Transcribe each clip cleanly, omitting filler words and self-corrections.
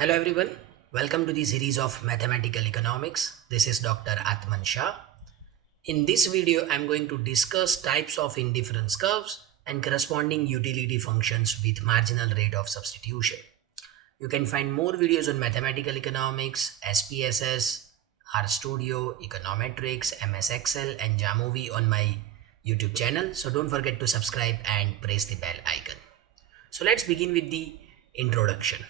Hello everyone, welcome to the series of Mathematical Economics. This is Dr. Atman Shah. In this video, I'm going to discuss types of indifference curves and corresponding utility functions with marginal rate of substitution. You can find more videos on Mathematical Economics, SPSS, RStudio, Econometrics, MS Excel and Jamovi on my YouTube channel. So don't forget to subscribe and press the bell icon. So let's begin with the introduction.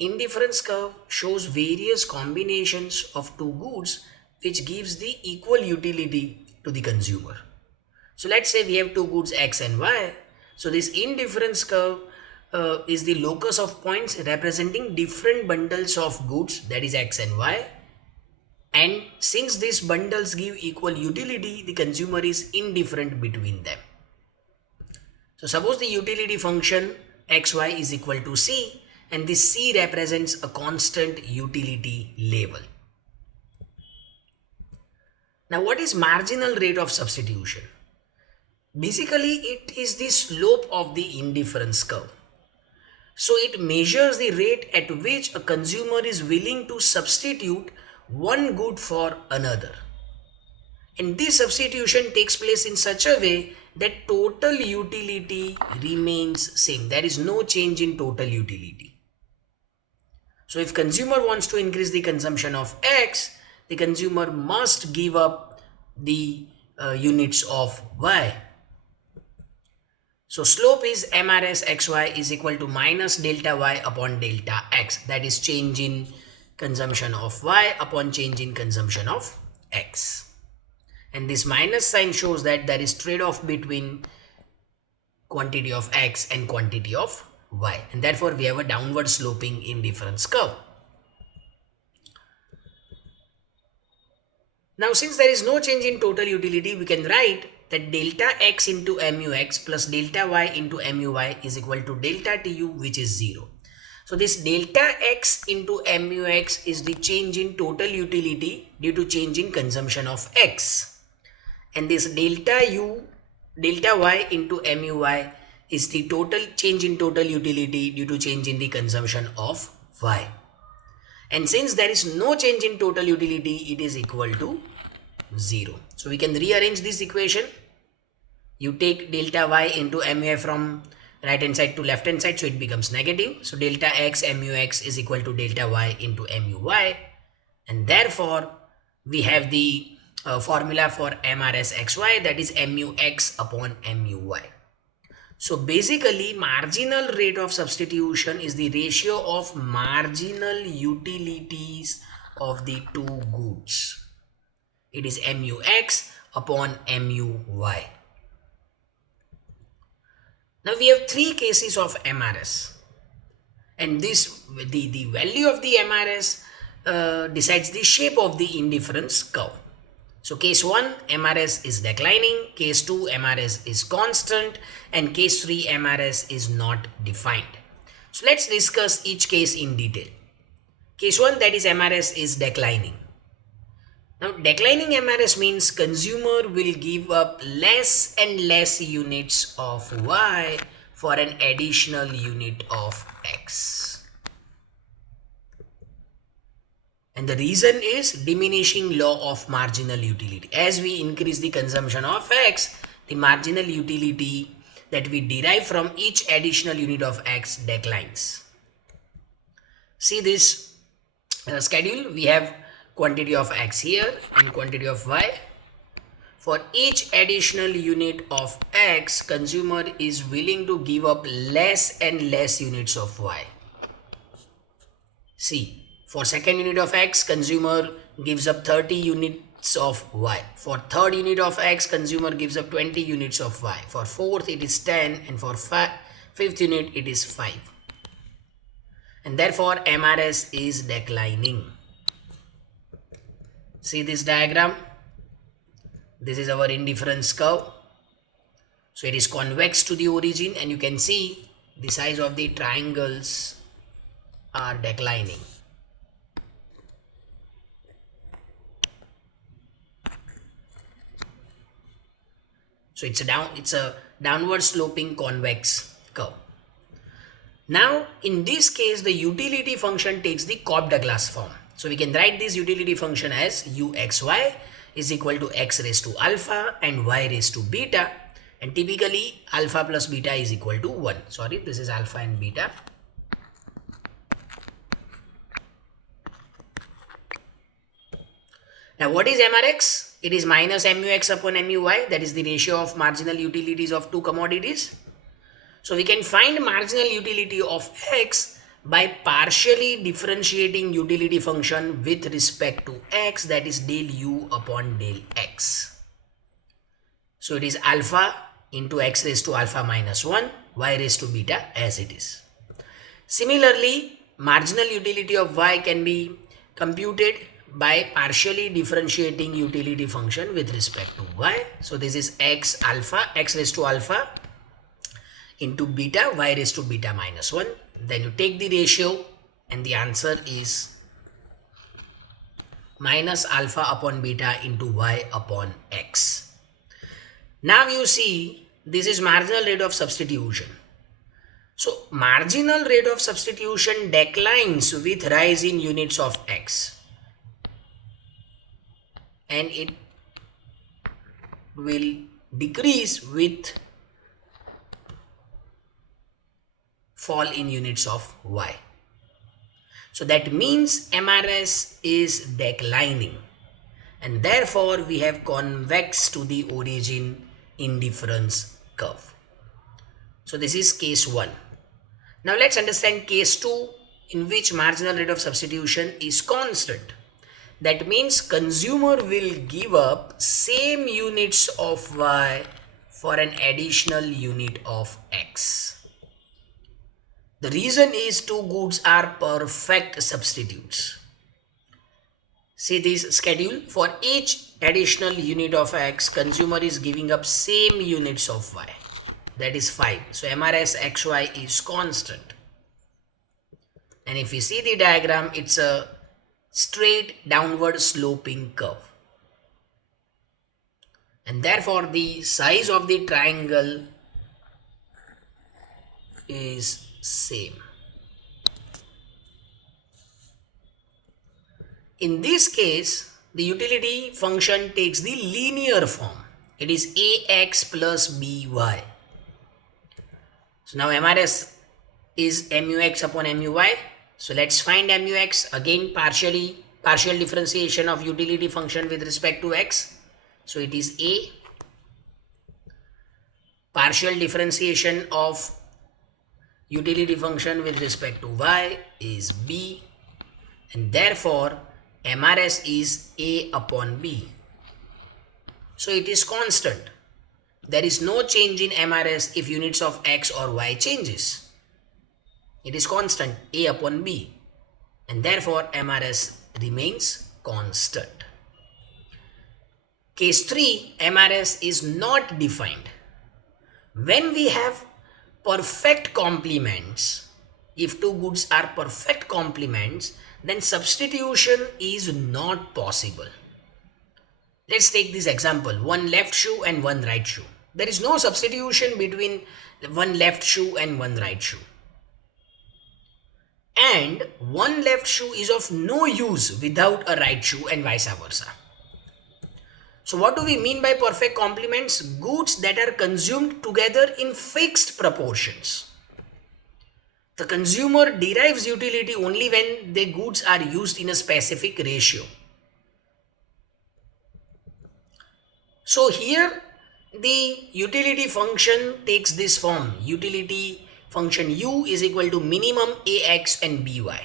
Indifference curve shows various combinations of two goods which gives the equal utility to the consumer. So let's say we have two goods X and Y. So this indifference curve is the locus of points representing different bundles of goods, that is X and Y. And since these bundles give equal utility, the consumer is indifferent between them. So suppose the utility function xy is equal to C, and this C represents a constant utility level. Now what is marginal rate of substitution? Basically it is the slope of the indifference curve. So it measures the rate at which a consumer is willing to substitute one good for another. And this substitution takes place in such a way that total utility remains same. There is no change in total utility. So if consumer wants to increase the consumption of X, the consumer must give up the units of Y. So slope is MRS XY is equal to minus delta Y upon delta X. That is change in consumption of Y upon change in consumption of X. And this minus sign shows that there is trade-off between quantity of X and quantity of Y, and therefore we have a downward sloping indifference curve. Now since there is no change in total utility, we can write that delta X into MUX plus delta Y into MUY is equal to delta TU, which is 0. So this delta X into MUX is the change in total utility due to change in consumption of X, and this delta Y into MUY is the total change in total utility due to change in the consumption of Y. And since there is no change in total utility, it is equal to 0. So we can rearrange this equation. You take delta Y into MUI from right hand side to left hand side, so it becomes negative. So delta X MUX is equal to delta Y into MUY, and therefore we have the formula for MRS XY, that is MUX upon MUY. So basically marginal rate of substitution is the ratio of marginal utilities of the two goods. It is MUX upon MUY. Now we have three cases of MRS, and this the value of the MRS decides the shape of the indifference curve. So case 1 MRS is declining, case 2 MRS is constant, and case 3 MRS is not defined. So let's discuss each case in detail. Case 1, that is MRS is declining. Now declining MRS means consumer will give up less and less units of Y for an additional unit of X. And the reason is diminishing law of marginal utility. As we increase the consumption of X, the marginal utility that we derive from each additional unit of X declines. See this schedule. We have quantity of X here and quantity of Y. For each additional unit of X, consumer is willing to give up less and less units of Y. See. For second unit of X, consumer gives up 30 units of Y. For third unit of X, consumer gives up 20 units of Y. For fourth, it is 10, and for fifth unit, it is 5. And therefore, MRS is declining. See this diagram? This is our indifference curve. So it is convex to the origin, and you can see the size of the triangles are declining. So it's a downward sloping convex curve. Now in this case the utility function takes the Cobb-Douglas form. So we can write this utility function as uxy is equal to x raised to alpha and y raised to beta, and typically alpha plus beta is equal to 1. Sorry, this is alpha and beta. Now what is MRX? It is minus MUX upon MUY, that is the ratio of marginal utilities of two commodities. So we can find marginal utility of x by partially differentiating utility function with respect to x, that is del u upon del x. So it is alpha into x raised to alpha minus 1, y raised to beta as it is. Similarly, marginal utility of y can be computed by partially differentiating utility function with respect to y. So this is x raised to alpha into beta, y raised to beta minus 1. Then you take the ratio and the answer is minus alpha upon beta into y upon x. Now you see this is marginal rate of substitution. So marginal rate of substitution declines with rise in units of x, and it will decrease with fall in units of y. So that means MRS is declining, and therefore we have convex to the origin indifference curve. So this is case 1. Now let's understand case 2, in which marginal rate of substitution is constant. That means consumer will give up same units of y for an additional unit of x. The reason is two goods are perfect substitutes. See this schedule. For each additional unit of x, consumer is giving up same units of y. That is 5. So MRS xy is constant. And if you see the diagram, it's a straight downward sloping curve. And therefore the size of the triangle is same. In this case, the utility function takes the linear form. It is ax plus by. So now MRS is MUX upon MUY. So let's find MUX. Again, partial differentiation of utility function with respect to x. So it is A. Partial differentiation of utility function with respect to y is b, and therefore MRS is a upon b. So it is constant. There is no change in MRS if units of x or y changes. It is constant, a upon b, and therefore MRS remains constant. Case 3, MRS is not defined. When we have perfect complements, if two goods are perfect complements, then substitution is not possible. Let's take this example, one left shoe and one right shoe. There is no substitution between one left shoe and one right shoe. And one left shoe is of no use without a right shoe and vice versa. So what do we mean by perfect complements? Goods that are consumed together in fixed proportions. The consumer derives utility only when the goods are used in a specific ratio. So here the utility function takes this form. Utility function u is equal to minimum ax and by.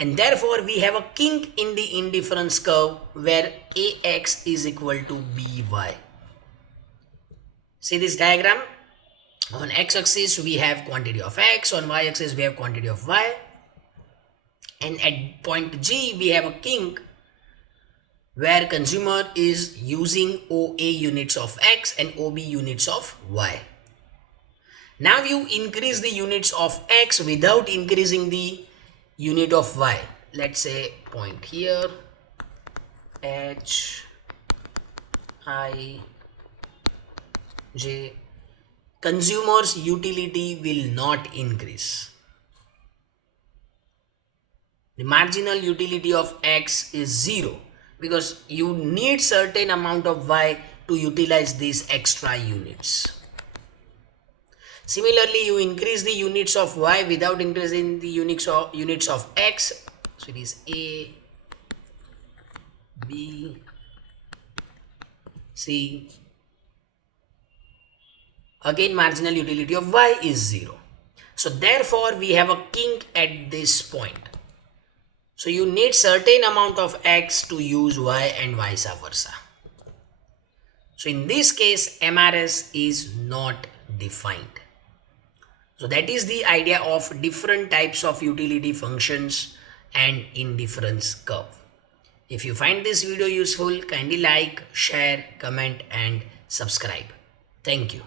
And therefore we have a kink in the indifference curve where ax is equal to by. See this diagram? On x-axis we have quantity of x, on y-axis we have quantity of y. And at point G we have a kink where consumer is using OA units of x and OB units of y. Now you increase the units of x without increasing the unit of y. Let's say point here, h, I, j. Consumer's utility will not increase. The marginal utility of x is 0 because you need certain amount of y to utilize these extra units. Similarly, you increase the units of y without increasing the units of x. So it is A, B, C. Again, marginal utility of y is 0. So therefore, we have a kink at this point. So you need certain amount of x to use y and vice versa. So in this case, MRS is not defined. So that is the idea of different types of utility functions and indifference curve. If you find this video useful, kindly like, share, comment and subscribe. Thank you.